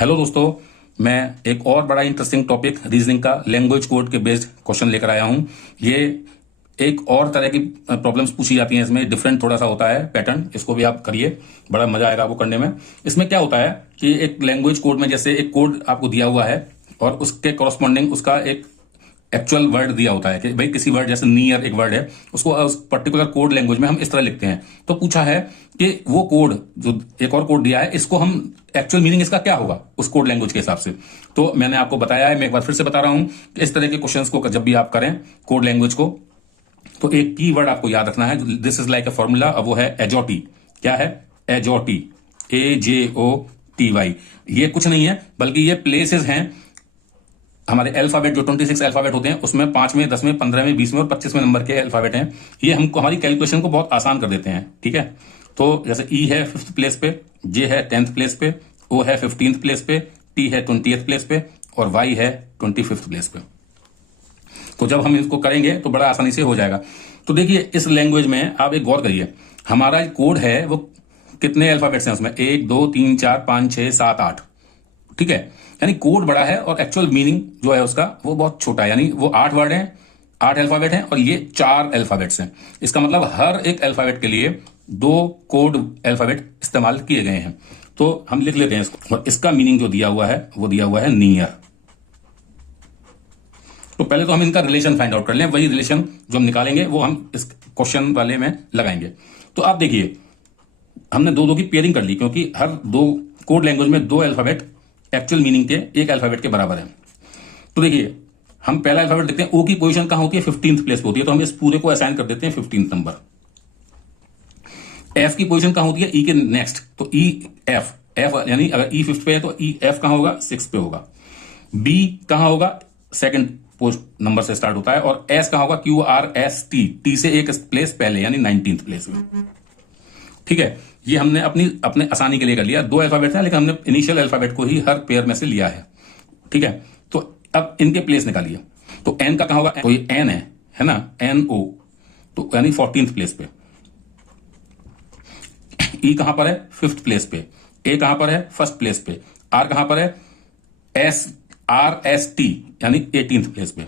Hello दोस्तों, मैं एक और बड़ा इंटरेस्टिंग टॉपिक रीजनिंग का लैंग्वेज कोड के बेस्ड क्वेश्चन लेकर आया हूं। ये एक और तरह की प्रॉब्लम्स पूछी जाती हैं। इसमें डिफरेंट थोड़ा सा होता है पैटर्न। इसको भी आप करिए, बड़ा मजा आएगा आपको करने में। इसमें क्या होता है कि एक लैंग्वेज कोड में जैसे एक कोड आपको दिया हुआ है और उसके कॉरस्पॉन्डिंग उसका एक एक्चुअल वर्ड दिया होता है कि भाई किसी वर्ड जैसे नियर एक वर्ड है, उसको उस पर्टिकुलर कोड लैंग्वेज में हम इस तरह लिखते हैं। तो पूछा है कि वो कोड जो एक और कोड दिया है, इसको हम एक्चुअल मीनिंग इसका क्या होगा उस कोड लैंग्वेज के हिसाब से। तो मैंने आपको बताया है, मैं एक बार फिर से बता रहा हूं कि इस तरह के क्वेश्चंस को जब भी आप करें कोड लैंग्वेज को, तो एक की वर्ड आपको याद रखना है। This is like a formula, वो है एजोटी। क्या है? एजोटी, AJOTY। ये कुछ नहीं है बल्कि ये प्लेसेस हैं हमारे अल्फाबेट, जो 26 अल्फाबेट होते हैं उसमें 5वें, 10वें, 15वें, 20वें और 25वें नंबर के अल्फाबेट हैं। ये हमको हमारी कैलकुलेशन को बहुत आसान कर देते हैं। ठीक है, तो जैसे ई है 5th प्लेस पे, जे है 10th प्लेस पे, ओ है 15th प्लेस पे, टी है 20th प्लेस पे और वाई है 25th प्लेस पे। तो जब हम इसको करेंगे तो बड़ा आसानी से हो जाएगा। तो देखिए, इस लैंग्वेज में आप एक गौर करिए, हमारा कोड है वो कितने अल्फाबेट्स हैं उसमें? 1 2 3 4 5 6 7 8। ठीक है, यानी कोड बड़ा है और एक्चुअल मीनिंग जो है उसका वो बहुत छोटा है। यानी वो 8 वर्ड हैं, 8 अल्फाबेट हैं और ये 4 अल्फाबेट्स हैं। इसका मतलब हर एक अल्फाबेट के लिए 2 कोड अल्फाबेट इस्तेमाल किए गए हैं। तो हम लिख लेते हैं इसको, और इसका मीनिंग जो दिया हुआ है वो दिया हुआ है नियर। तो पहले तो हम इनका रिलेशन फाइंड आउट कर लें। वही रिलेशन जो हम निकालेंगे वो हम इस क्वेश्चन वाले में लगाएंगे। तो आप देखिए, हमने दो की पेयरिंग कर ली, क्योंकि हर दो कोड लैंग्वेज में 2 अल्फाबेट एक्चुअल मीनिंग के एक अल्फाबेट के बराबर है। तो देखिए, हम पहला अल्फाबेट देखते हैं। ओ की पोजीशन कहां होती है? 15th प्लेस पे होती है, तो हम इस पूरे को असाइन कर देते हैं 15th नंबर। एफ की पोजीशन कहां होती है? ई के नेक्स्ट, तो ई एफ यानी अगर ई 5th पे है तो ई एफ कहां होगा? 6 पे होगा। बी कहां होगा? सेकंड पोस्ट नंबर से स्टार्ट होता है। और एस कहां होगा? QRST, टी से एक प्लेस पहले, यानी 19th प्लेस में। ठीक है, ये हमने अपने आसानी के लिए कर लिया। 2 अल्फाबेट है लेकिन हमने इनिशियल अल्फाबेट को ही हर पेयर में से लिया है। ठीक है, तो अब इनके प्लेस निकालिए। तो एन का कहां होगा? तो ये एन है ना, NO, तो यानी 14th प्लेस पे। ई कहां पर है? 5th प्लेस पे। ए कहां पर है? 1st प्लेस पे। आर कहां पर है? RST यानी 18th प्लेस पे।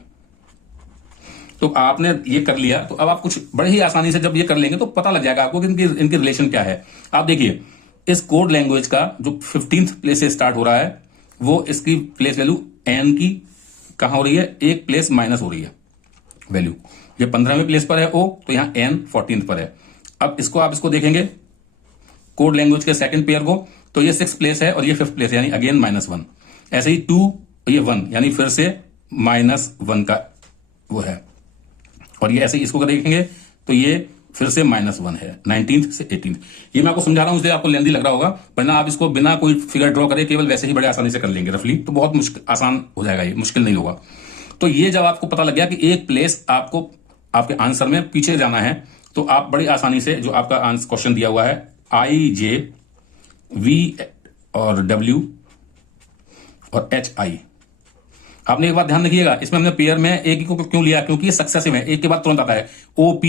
तो आपने ये कर लिया, तो अब आप कुछ बड़े ही आसानी से जब ये कर लेंगे तो पता लग जाएगा आपको कि इनकी रिलेशन क्या है। आप देखिए, इस कोड लैंग्वेज का जो 15th प्लेस से स्टार्ट हो रहा है, वो इसकी प्लेस वैल्यू एन की कहां हो रही है? एक प्लेस माइनस हो रही है वैल्यू। ये 15वें प्लेस पर है ओ, तो यहां एन 14th पर है। अब इसको आप इसको देखेंगे कोड लैंग्वेज के सेकंड पेयर को, तो ये 6th प्लेस है और ये 5th प्लेस है, यानी अगेन -1। ऐसे ही 2, ये 1, यानी फिर से -1 का वो है। और ये ऐसे ही इसको देखेंगे तो ये फिर से -1 है, 19th से 18th। ये मैं आपको समझा रहा हूं इसलिए आपको लेंदी लग रहा होगा, वरना आप इसको बिना कोई फिगर ड्रॉ करे केवल वैसे ही बड़े आसानी से कर लेंगे रफली, तो बहुत आसान हो जाएगा, ये मुश्किल नहीं होगा। तो ये जब आपको पता लग गया कि एक प्लेस आपको आपके आंसर में पीछे जाना है, तो आप बड़ी आसानी से जो आपका आंसर क्वेश्चन दिया हुआ है IJ, V और W और HI, आपने एक बात ध्यान रखिएगा, इसमें हमने पेयर में एक ही को क्यों लिया? क्योंकि ये सक्सेसिव है, एक के बाद तुरंत आता है। OP,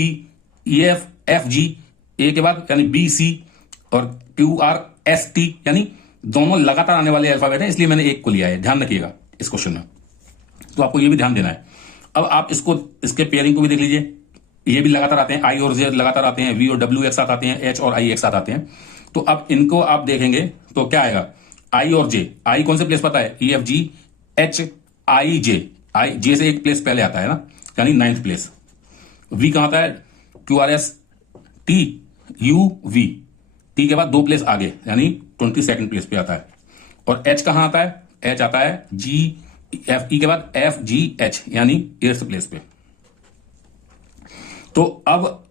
EF, FG, ए के बाद यानी BC और QRST, यानी दोनों लगातार आने वाले अल्फाबेट हैं, इसलिए मैंने एक को लिया है। ध्यान रखिएगा इस क्वेश्चन में, तो आपको ये भी ध्यान देना है। अब आप इसके पेयरिंग को भी देख लीजिए, ये भी लगातार आते हैं, I और J लगातार आते हैं, V और W एक साथ आते हैं, H और I एक साथ आते हैं। तो अब इनको आप देखेंगे तो क्या आएगा? I और J, I कौन से प्लेस पता है? EFG, HIJ, J से एक प्लेस पहले आता है ना, यानी 9th प्लेस। V कहां आता है? QRST, UV, T के बाद 2 प्लेस आगे, यानी 22nd प्लेस पे आता है। और H कहां आता है? H आता है GFE के बाद FGH, यानी 8th प्लेस पे। तो अब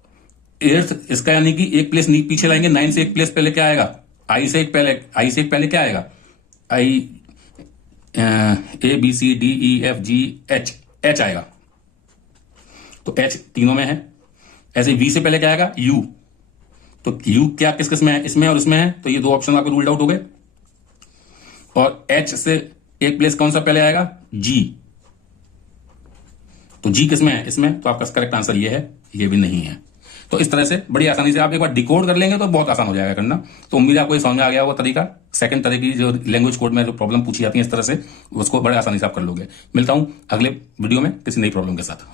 8th इसका यानी कि एक प्लेस पीछे लाएंगे, 9 से एक प्लेस पहले क्या आएगा? I से एक पहले क्या आएगा? ABCDEFGH आएगा, तो H तीनों में है। ऐसे V से पहले क्या आएगा? U, तो U क्या किस किस में है? इसमें और इसमें है, तो ये 2 ऑप्शन आपके रूल्ड आउट हो गए। और H से एक प्लेस कौन सा पहले आएगा? G, तो G किस में है? इसमें, तो आपका करेक्ट आंसर ये है, ये भी नहीं है। तो इस तरह से बड़ी आसानी से आप एक बार डिकोड कर लेंगे तो बहुत आसान हो जाएगा करना। तो उम्मीद है आपको ये समझ में आ गया वो तरीका। सेकंड तरह की जो लैंग्वेज कोड में जो प्रॉब्लम पूछी जाती है इस तरह से, उसको बड़े आसानी से आप कर लोगे। मिलता हूं अगले वीडियो में किसी नई प्रॉब्लम के साथ।